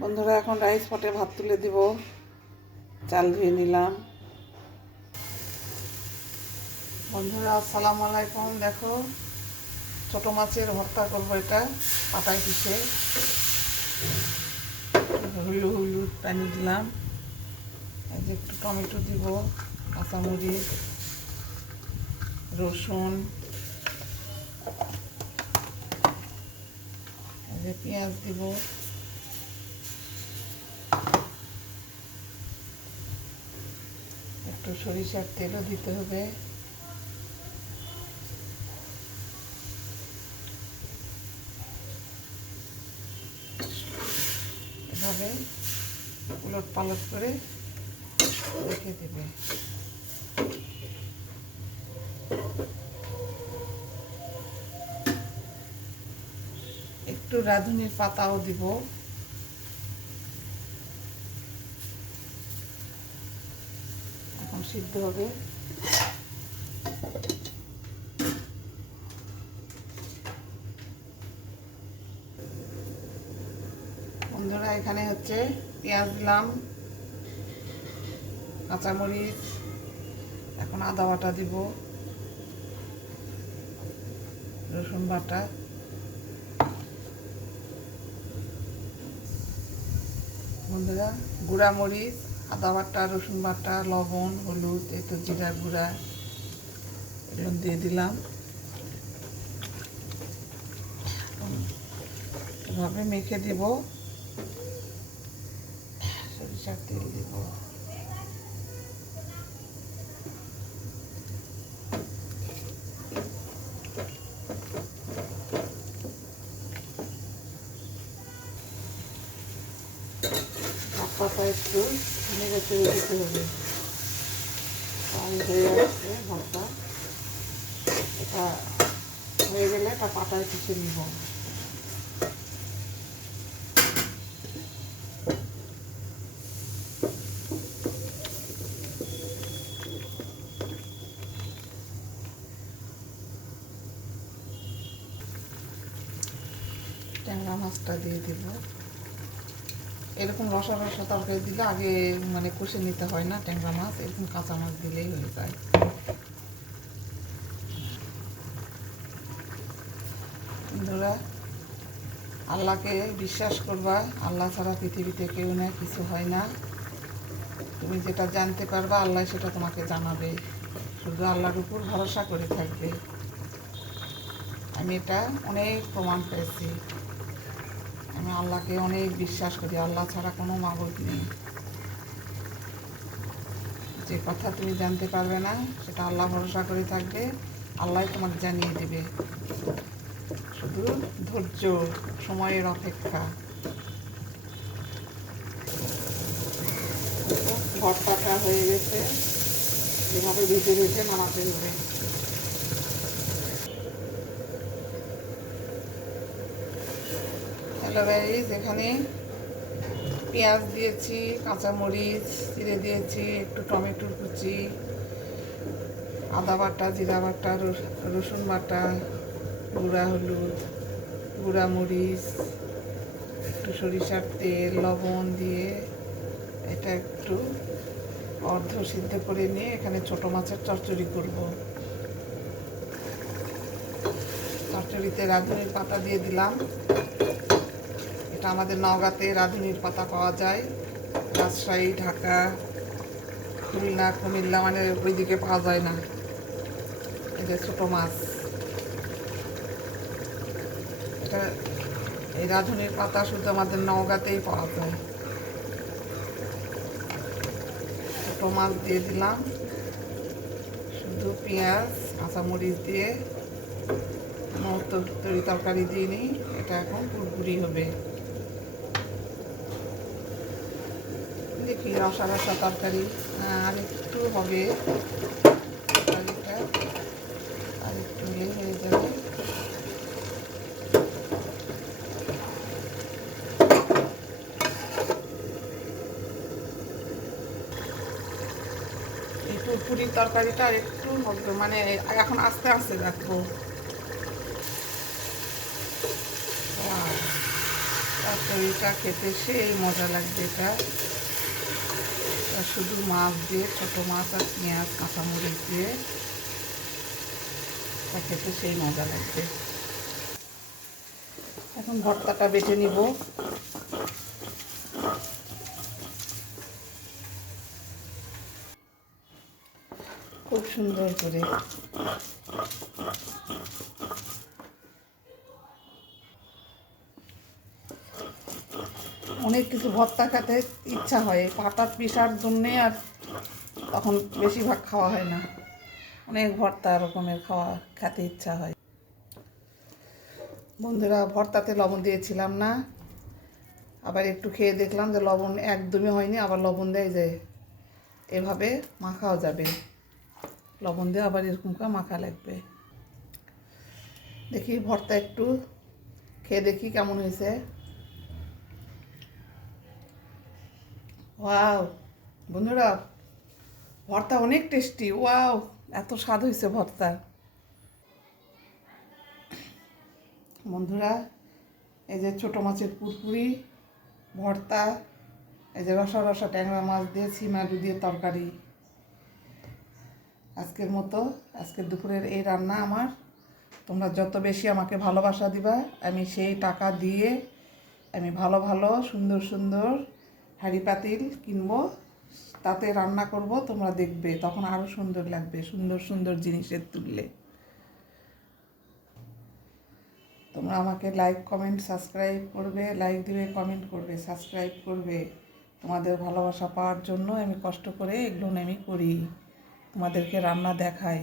বন্ধুরা, এখন রাইস পটে ভাত তুলে দিব। চাল ধুয়ে নিলাম। বন্ধুরা, আসসালামু আলাইকুম। দেখো, ছোট মাছের ভর্তা করবো। এটা পাতায় পিষে হলুদ পানি দিলাম। এই যে একটু টমেটো দিব, কাঁচামরিচ, রসুন, এই যে পেঁয়াজ দিব, একটু সরিষার তেলও দিতে হবে। এভাবে উলট পালট করে রেখে দেবে। একটু রাঁধুনির পাতাও দিব। এখন সিদ্ধ হবে। বন্ধুরা, এখানে হচ্ছে পেঁয়াজ দিলাম, কাঁচামরিচ, এখন আদা বাটা দিব, রসুন বাটা, বন্ধুরা গুঁড়া মরিচ, আদা বাটা, রসুন বাটা, লবণ, হলুদ, এই তো জিরার গুঁড়া এগুলো দিয়ে দিলাম। এভাবে মেখে দিব। সরিষার তেল দিব। পাতা একটু নেড়ে চেড়ে দিতে হবে। হয়ে আসছে ভর্তা। এটা হয়ে গেলে এটা পাতায় পিষে নিব। ট্যাংরা মাছটা দিয়ে দিব। এরকম রসা রসা তরকারি দিলে আগে কষে নিতে হয় না। ট্যাংরা মাছ এরকম কাঁচা মাছ দিলেই হয়ে যায়। বন্ধুরা, আল্লাহকে বিশ্বাস করবা। আল্লাহ ছাড়া পৃথিবীতে কেউ না, কিছু হয় না। তুমি যেটা জানতে পারবা, আল্লাহ সেটা তোমাকে জানাবে। শুধু আল্লাহর উপর ভরসা করে থাকবে। আমি এটা অনেক প্রমাণ পেয়েছি। আমি আল্লাহকে অনেক বিশ্বাস করি। আল্লাহ ছাড়া কোনো মাবুদ নেই। যে কথা তুমি জানতে পারবে না, সেটা আল্লাহ ভরসা করে থাকবে। আল্লাহ তোমাকে জানিয়ে দেবে। শুধু ধৈর্য, সময়ের অপেক্ষা। ভর্তাটা হয়ে গেছে। এভাবে ভেজে ভেজে নামাতে হবে। হ্যালো গাইস, এখানে পেঁয়াজ দিয়েছি, কাঁচামরিচ চিড়ে দিয়েছি, একটু টমেটোর কুচি, আদা বাটা, জিরা বাটা, রসুন বাটা, গুঁড়া হলুদ, গুঁড়া মরিচ, একটু সরিষার তেল, লবণ দিয়ে এটা একটু অর্ধ সিদ্ধ করে নিয়ে এখানে ছোট মাছের চচ্চড়ি করব। চচ্চড়িতে রাঁধুনির পাতা দিয়ে দিলাম। এটা আমাদের নওগাঁতে রাঁধুনির পাতা পাওয়া যায়। রাজশাহী, ঢাকা, খুলনা, কুমিল্লা ওইদিকে পাওয়া যায় না। এই যে ছোটো মাছ, এটা এই রাঁধুনির পাতা শুধু আমাদের নওগাঁতেই পাওয়া যায়। ছোটো মাছ দিয়ে দিলাম। শুধু পেঁয়াজ, কাঁচামরিচ দিয়ে তরি তরকারি দিয়ে নিই। এটা এখন পুরপুরি হবে। দেখি রসা রসা তরকারি আর একটু হবে। তরকারিটা আর একটু হলেই হয়ে যাবে। এই পুরপুরির তরকারিটা একটু হবে, এখন আস্তে আস্তে রাখবো। তরকারিটা খেতে সেই মজা লাগবে। এটা শুধু মাছ দিয়ে, ছোটো মাছ আর পেঁয়াজ কাঁচামরিচ দিয়ে এটা খেতে সেই মজা লাগবে। এখন ভর্তাটা বেটে নিব। খুব সুন্দর করে অনেক কিছু ভর্তা খেতে ইচ্ছা হয়, পাটা পিসার জন্যে আর তখন বেশিরভাগ খাওয়া হয় না। অনেক ভর্তা রকমের খেতে ইচ্ছা হয়। বন্ধুরা, ভর্তাতে লবণ দিয়েছিলাম না, আবার একটু খেয়ে দেখলাম যে লবণ একদমই হয়নি, আবার লবণ দেয় যে এভাবে মাখাও যাবে, লবণ দিয়ে আবার এরকম করে মাখা লাগবে। দেখি ভর্তা একটু খেয়ে দেখি কেমন হয়েছে। ওয়াও বন্ধুরা, ভর্তা অনেক টেস্টি। ওয়াও, এত স্বাদ হয়েছে ভর্তা। বন্ধুরা, এই যে ছোটো মাছের পুরপুরি ভর্তা, এই যে রসা রসা ট্যাংরা মাছ দিয়ে ছিম আলু দিয়ে তরকারি। আজকের দুপুরের এই রান্না আমার। তোমরা যত বেশি আমাকে ভালোবাসা দিবা, আমি সেই টাকা দিয়ে আমি ভালো ভালো সুন্দর সুন্দর হাঁড়ি পাতিল কিনবো, তাতে রান্না করব। তোমরা দেখবে তখন আরও সুন্দর লাগবে, সুন্দর সুন্দর জিনিসের তুললে। তোমরা আমাকে লাইক কমেন্ট সাবস্ক্রাইব করবে, লাইক দিবে, কমেন্ট করবে, সাবস্ক্রাইব করবে। তোমাদের ভালোবাসা পাওয়ার জন্য আমি কষ্ট করে এগুলো আমি করি, তোমাদেরকে রান্না দেখাই।